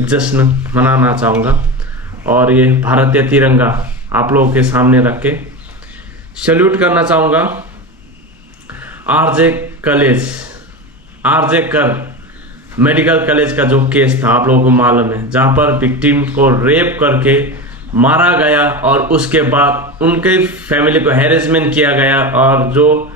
जश्न मनाना चाहूँगा और ये भारतीय तिरंगा आप लोगों के सामने रख के सैल्यूट करना चाहूँगा। आरजे कर मेडिकल कॉलेज का जो केस था आप लोगों को मालूम है, जहाँ पर विक्टिम को रेप करके मारा गया और उसके बाद उनके फैमिली को हैरेसमेंट किया गया और जो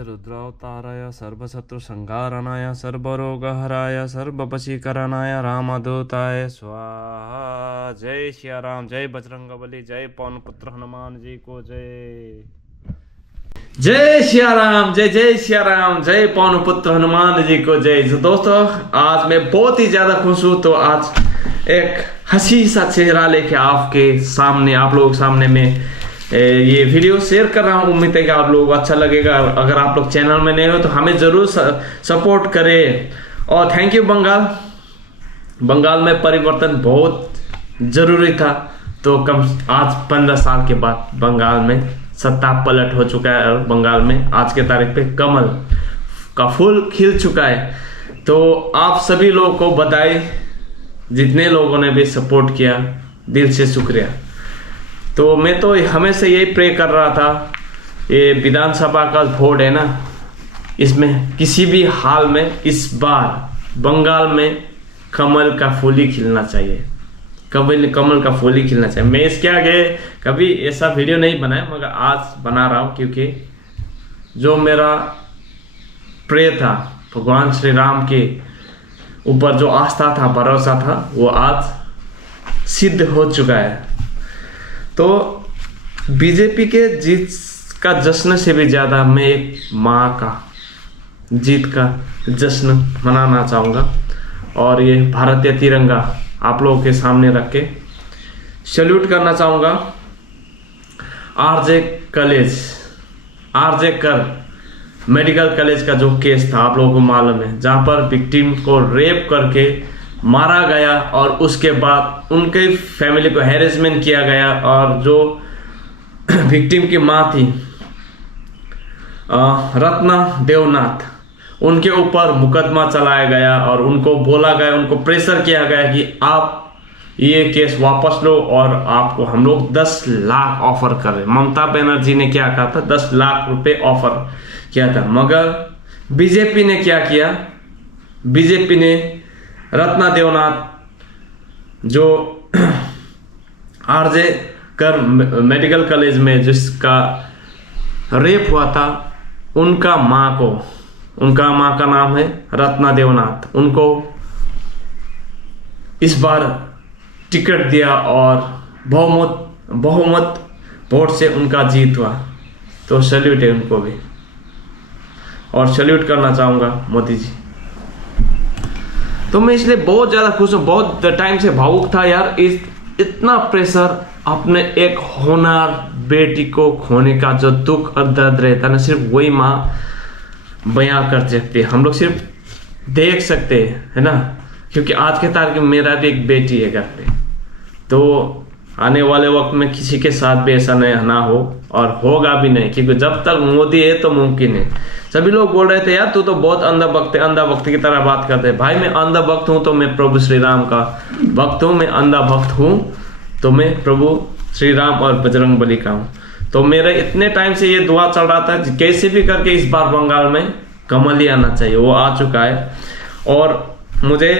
रुद्रावताराय सर्वशत्रु संहारणाय सर्वरोगहराय सर्ववशीकरणाय रामदूताय स्वाहा। जय श्री राम, जय बजरंगबली, जय पवन पुत्र हनुमान जी को जय। जय श्री राम, जय जय श्री राम, जय पवन पुत्र हनुमान जी को जय। तो दोस्तों आज मैं बहुत ही ज्यादा खुश हूँ। तो आज एक हंसी सा चेहरा लेके आपके सामने आप लोगों के सामने में ये वीडियो शेयर कर रहा हूँ। उम्मीद है कि आप लोगों को अच्छा लगेगा। अगर आप लोग चैनल में नए हो तो हमें जरूर सपोर्ट करें। और थैंक यू बंगाल में परिवर्तन बहुत जरूरी था। तो कम आज 15 साल के बाद बंगाल में सत्ता पलट हो चुका है और बंगाल में आज के तारीख पे कमल का फूल खिल चुका है। तो आप सभी लोगों को बधाई, जितने लोगों ने भी सपोर्ट किया दिल से शुक्रिया। तो मैं तो हमेशा यही प्रे कर रहा था, ये विधानसभा का वोट है ना, इसमें किसी भी हाल में इस बार बंगाल में कमल का फूल ही खिलना चाहिए, कमल का फूल ही खिलना चाहिए। मैं इसके आगे कभी ऐसा वीडियो नहीं बनाया मगर आज बना रहा हूँ, क्योंकि जो मेरा प्रे था भगवान श्री राम के ऊपर जो आस्था था, भरोसा था, वो आज सिद्ध हो चुका है। तो बीजेपी के जीत का जश्न से भी ज़्यादा मैं एक माँ का जीत का जश्न मनाना चाहूँगा और ये भारतीय तिरंगा आप लोगों के सामने रख के सैल्यूट करना चाहूँगा। आरजे कर मेडिकल कॉलेज का जो केस था आप लोगों को मालूम है, जहाँ पर विक्टिम को रेप करके मारा गया और उसके बाद उनके फैमिली को हैरेसमेंट किया गया और जो विक्टिम की माँ थी रत्ना देवनाथ, उनके ऊपर मुकदमा चलाया गया और उनको बोला गया, उनको प्रेशर किया गया कि आप ये केस वापस लो और आपको हम लोग 10 लाख ऑफर कर रहे। ममता बनर्जी ने क्या कहा था, 10 लाख रुपए ऑफर किया था। मगर बीजेपी ने क्या किया, बीजेपी ने रत्ना देवनाथ जो आरजे कर मेडिकल कॉलेज में जिसका रेप हुआ था, उनका माँ का नाम है रत्ना देवनाथ, उनको इस बार टिकट दिया और बहुमत वोट से उनका जीत हुआ। तो सैल्यूट है उनको भी और सैल्यूट करना चाहूँगा मोदी जी। तो मैं इसलिए बहुत ज़्यादा खुश हूँ, बहुत टाइम से भावुक था यार। इतना प्रेशर अपने एक होनहार बेटी को खोने का जो दुख और दर्द रहता ना, सिर्फ वही माँ बयां कर सकती है। हम लोग सिर्फ देख सकते हैं, है ना, क्योंकि आज के तारीख में मेरा भी एक बेटी है घर पे। तो आने वाले वक्त में किसी के साथ भी ऐसा नहीं ना हो और होगा भी नहीं, क्योंकि जब तक मोदी है तो मुमकिन है। सभी लोग बोल रहे थे यार तू तो बहुत अंधा भक्त की तरह बात करते है। भाई मैं अंधा भक्त हूँ तो मैं प्रभु श्री राम का भक्त हूँ, मैं अंधा भक्त हूँ तो मैं प्रभु श्री राम और बजरंगबली का हूँ। तो मेरे इतने टाइम से ये दुआ चल रहा था कैसे भी करके इस बार बंगाल में कमल ही आना चाहिए, वो आ चुका है और मुझे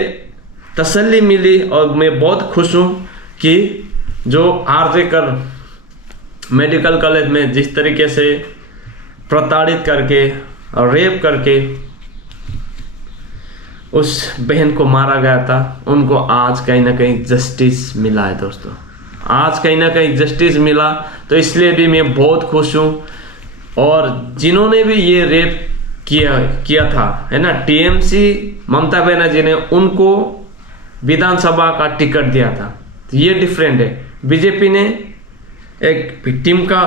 तसल्ली मिली और मैं बहुत खुश हूँ कि जो आरजे कर मेडिकल कॉलेज में जिस तरीके से प्रताड़ित करके और रेप करके उस बहन को मारा गया था, उनको आज कहीं ना कहीं जस्टिस मिला है दोस्तों, आज कहीं ना कहीं जस्टिस मिला। तो इसलिए भी मैं बहुत खुश हूँ। और जिन्होंने भी ये रेप किया था, है ना, टीएमसी ममता बनर्जी ने उनको विधानसभा का टिकट दिया था। तो ये डिफरेंट है। बीजेपी ने एक विक्टिम का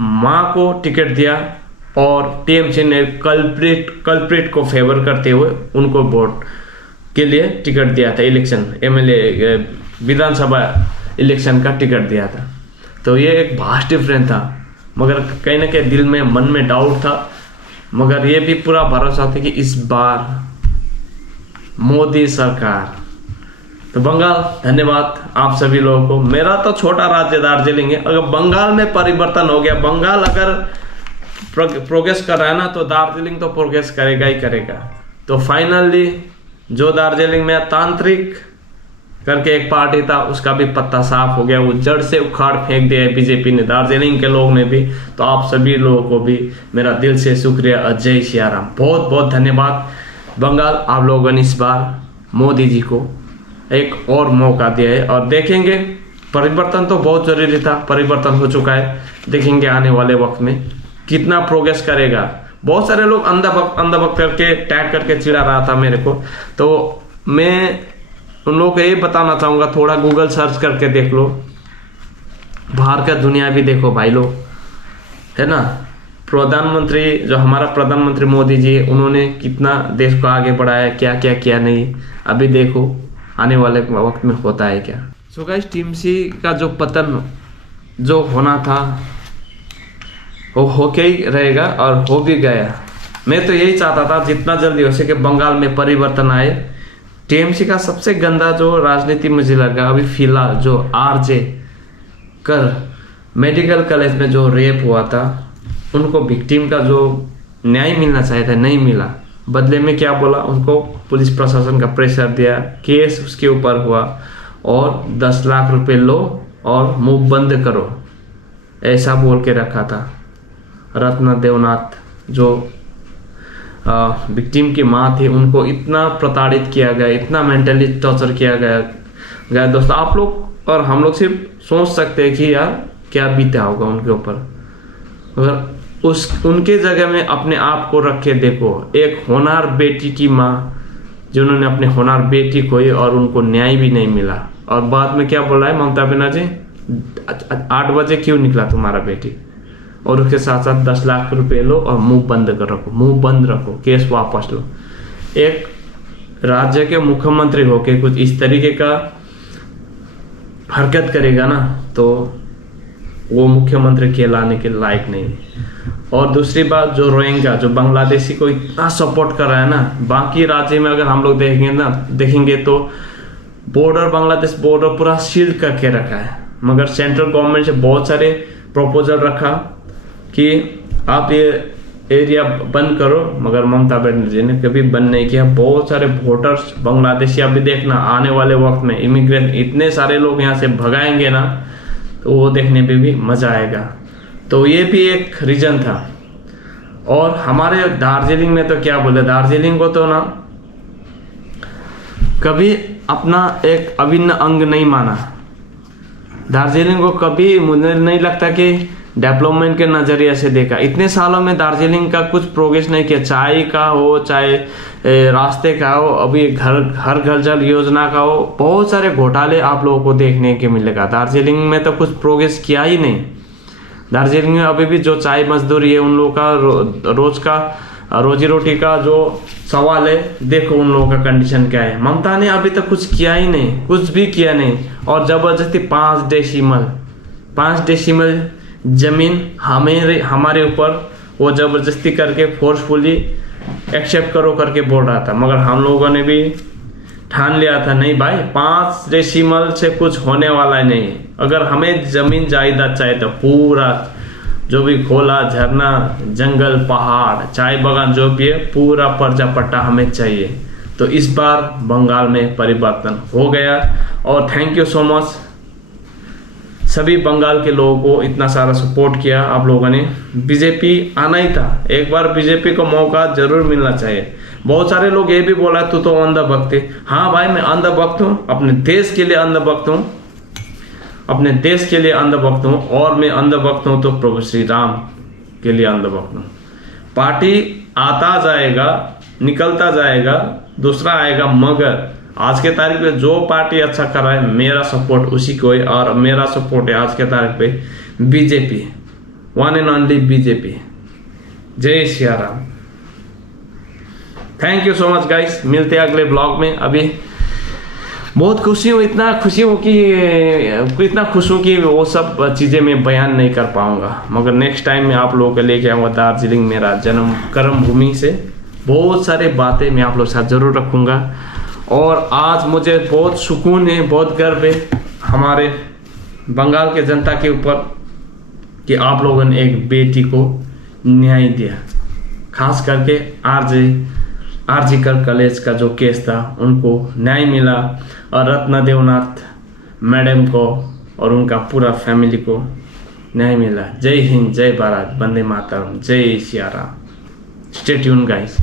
माँ को टिकट दिया और टीएमसी ने कल्प्रिट को फेवर करते हुए उनको वोट के लिए टिकट दिया था, इलेक्शन एमएलए विधानसभा इलेक्शन का टिकट दिया था। तो ये एक भास्ट डिफरेंस था, मगर कहीं ना कहीं दिल में मन में डाउट था, मगर ये भी पूरा भरोसा था कि इस बार मोदी सरकार। तो बंगाल, धन्यवाद आप सभी लोगों को। मेरा तो छोटा राज्य दार्जिलिंग है, अगर बंगाल में परिवर्तन हो गया, बंगाल अगर प्रोग्रेस कर रहा है ना, तो दार्जिलिंग तो प्रोग्रेस करेगा ही करेगा। तो फाइनली जो दार्जिलिंग में तांत्रिक करके एक पार्टी था, उसका भी पत्ता साफ हो गया, वो जड़ से उखाड़ फेंक दिया है बीजेपी ने, दार्जिलिंग के लोग ने भी। तो आप सभी लोगों को भी मेरा दिल से शुक्रिया, जय सिया राम, बहुत बहुत धन्यवाद। बंगाल, आप लोगों ने इस बार मोदी जी को एक और मौका दिया है, और देखेंगे परिवर्तन तो बहुत जरूरी था, परिवर्तन हो चुका है, देखेंगे आने वाले वक्त में कितना प्रोग्रेस करेगा। बहुत सारे लोग अंधा भक्त करके टैग करके चिढ़ा रहा था मेरे को, तो मैं उन लोगों को ये बताना चाहूँगा, थोड़ा गूगल सर्च करके देख लो, बाहर का दुनिया भी देखो भाई लोग, है ना। प्रधानमंत्री जो हमारा प्रधानमंत्री मोदी जी, उन्होंने कितना देश को आगे बढ़ाया, क्या क्या किया नहीं, अभी देखो आने वाले वक्त में होता है क्या। सो गाइस, टीएमसी का जो पतन जो होना था वो होके ही रहेगा, और हो भी गया। मैं तो यही चाहता था जितना जल्दी हो सके बंगाल में परिवर्तन आए। टीएमसी का सबसे गंदा जो राजनीति मुझे लगा अभी फिलहाल, जो आरजे कर मेडिकल कॉलेज में जो रेप हुआ था, उनको विक्टिम का जो न्याय मिलना चाहिए था, नहीं मिला। बदले में क्या बोला, उनको पुलिस प्रशासन का प्रेशर दिया, केस उसके ऊपर हुआ, और 10 लाख रुपए लो और मुंह बंद करो, ऐसा बोल के रखा था। रत्ना देवनाथ जो विक्टिम की माँ थी, उनको इतना प्रताड़ित किया गया, इतना मेंटली टॉर्चर किया गया दोस्तों। आप लोग और हम लोग सिर्फ सोच सकते हैं कि यार क्या बीता होगा उनके ऊपर। अगर उनके जगह में अपने आप को रख के देखो, एक होनहार बेटी की माँ जिन्होंने अपने होनहार बेटी खोई और उनको न्याय भी नहीं मिला, और बाद में क्या बोल रहा है ममता बनर्जी, 8 बजे क्यों निकला तुम्हारा बेटी, और उसके साथ साथ 10 लाख रुपए लो और मुंह बंद कर रखो, मुंह बंद रखो, केस वापस लो। एक राज्य के मुख्यमंत्री होके कुछ इस तरीके का हरकत करेगा ना, तो वो मुख्यमंत्री कहलाने के लायक नहीं। और दूसरी बात, जो रोहिंग्या, जो बांग्लादेशी को इतना सपोर्ट कर रहा है ना, बाकी राज्य में अगर हम लोग देखेंगे तो बॉर्डर, बांग्लादेश बॉर्डर पूरा सील करके रखा है, मगर सेंट्रल गवर्नमेंट से बहुत सारे प्रपोजल रखा कि आप ये एरिया बंद करो, मगर ममता बनर्जी ने कभी बंद नहीं किया। बहुत सारे वोटर्स बांग्लादेशी, अभी देखना आने वाले वक्त में इमिग्रेंट इतने सारे लोग यहाँ से भगाएंगे ना, तो वो देखने पे भी मजा आएगा। तो ये भी एक रीजन था। और हमारे दार्जिलिंग में तो क्या बोले, दार्जिलिंग को तो ना कभी अपना एक अभिन्न अंग नहीं माना। दार्जिलिंग को कभी मुझे नहीं लगता कि डेवलपमेंट के नज़रिए से देखा। इतने सालों में दार्जिलिंग का कुछ प्रोग्रेस नहीं किया, चाय का हो, चाहे रास्ते का हो, अभी हर घर जल योजना का हो, बहुत सारे घोटाले आप लोगों को देखने के मिलेगा। दार्जिलिंग में तो कुछ प्रोग्रेस किया ही नहीं। दार्जिलिंग में अभी भी जो चाय मजदूरी है, उन लोगों का रोज का रोजी रोटी का जो सवाल है, देखो उन लोगों का कंडीशन क्या है। ममता ने अभी तक कुछ किया ही नहीं, कुछ भी किया नहीं। और जबरदस्ती 5 डेसिमल जमीन हमारे ऊपर वो जबरदस्ती करके फोर्सफुली एक्सेप्ट करो करके बोल रहा था, मगर हम लोगों ने भी ठान लिया था नहीं भाई, 5 डेसिमल से कुछ होने वाला नहीं। अगर हमें जमीन जायदाद चाहिए तो पूरा जो भी खोला, झरना, जंगल, पहाड़, चाय बागान जो भी है, पूरा पर्जा पट्टा हमें चाहिए। तो इस बार बंगाल में परिवर्तन हो गया। और थैंक यू सो मच सभी बंगाल के लोगों को, इतना सारा सपोर्ट किया आप लोगों ने। बीजेपी आना ही था, एक बार बीजेपी को मौका जरूर मिलना चाहिए। बहुत सारे लोग ये भी बोला तू तो अंधभक्त है। हाँ भाई, मैं अंधभक्त हूँ, अपने देश के लिए अंधभक्त हूँ, अपने देश के लिए अंधभक्त हूँ, और मैं अंधभक्त हूँ तो प्रभु श्री राम के लिए अंधभक्त हूँ। पार्टी आता जाएगा, निकलता जाएगा, दूसरा आएगा, मगर आज के तारीख पे जो पार्टी अच्छा कर रहा है, मेरा सपोर्ट उसी को है। और मेरा सपोर्ट है आज के तारीख पे BJP, one and only BJP. जय Siya Ram. Thank you so much guys, मिलते हैं अगले ब्लॉग में। अभी बहुत खुशी हूँ, इतना खुश हूँ कि वो सब चीज़ें मैं बयान नहीं कर पाऊँगा, मगर नेक्स्ट टाइम मैं आप लोगों को लेके आऊँगा दार्जिलिंग, मेरा जन्म कर्म भूमि से। बहुत सारे बातें मैं आप लोगों के साथ ज़रूर रखूँगा। और आज मुझे बहुत सुकून है, बहुत गर्व है हमारे बंगाल के जनता के ऊपर कि आप लोगों ने एक बेटी को न्याय दिया। खास करके आरजी कर कॉलेज का जो केस था उनको न्याय मिला, और रत्ना देवनाथ मैडम को और उनका पूरा फैमिली को न्याय मिला। जय हिंद, जय भारत, वंदे मातरम, जय Siya Ram. Stay tune guys.